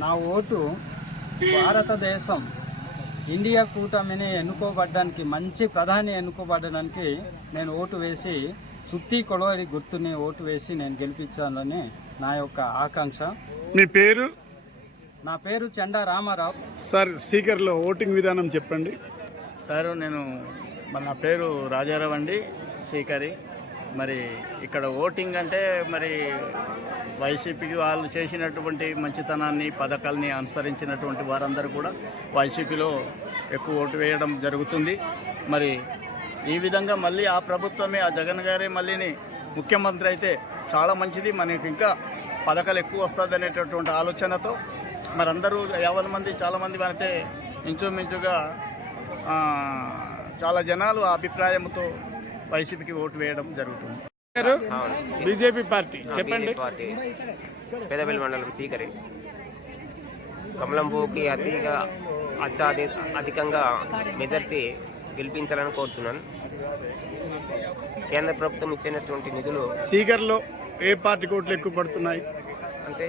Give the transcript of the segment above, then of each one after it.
నా ఓటు భారతదేశం ఇండియా కూటమిని ఎన్నుకోబడ్డానికి మంచి ప్రధాని ఎన్నుకోబడడానికి నేను ఓటు వేసి సుత్తి కొడవలి గుర్తుని ఓటు వేసి నేను గెలిపించాలని నా యొక్క ఆకాంక్ష. మీ పేరు? నా పేరు చెండా రామారావు. సార్ స్పీకర్లో ఓటింగ్ విధానం చెప్పండి. సార్ నేను నా పేరు రాజారావు అండి శ్రీకరి మరి ఇక్కడ ఓటింగ్ అంటే మరి వైసీపీకి వాళ్ళు చేసినటువంటి మంచితనాన్ని పథకాల్ని అనుసరించినటువంటి వారందరూ కూడా వైసీపీలో ఎక్కువ ఓటు వేయడం జరుగుతుంది. మరి ఈ విధంగా మళ్ళీ ఆ ప్రభుత్వమే ఆ జగన్ గారే మళ్ళీని ముఖ్యమంత్రి అయితే చాలా మంచిది. మనకి ఇంకా పథకాలు ఎక్కువ వస్తుంది అనేటటువంటి ఆలోచనతో మరి అందరూ యాభై మంది చాలామంది అంటే ఇంచుమించుగా చాలా జనాలు ఆ అభిప్రాయంతో వైసీపీకి ఓటు వేయడం జరుగుతుంది. బీజేపీ పార్టీ చెప్పండి. పార్టీ. పెదపల్లి మండలం సీకరి. కమలం పువ్వుకి అతిగా అత్యాధి అధికంగా మెజార్టీ గెలిపించాలని కోరుతున్నాను కేంద్ర ప్రభుత్వం ఇచ్చినటువంటి నిధులు స్పీకర్లో ఏ పార్టీ ఓట్లు ఎక్కువ పడుతున్నాయి? అంటే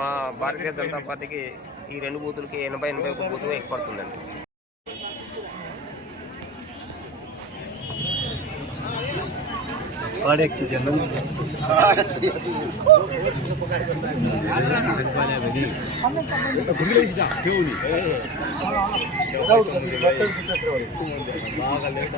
మా భారతీయ జనతా పార్టీకి ఈ రెండు బూతులకి ఎనభై ఎనభై ఒక బూతు ఎక్కువ పడుతుందండి. साढ़े की जन्म బాగా లేట్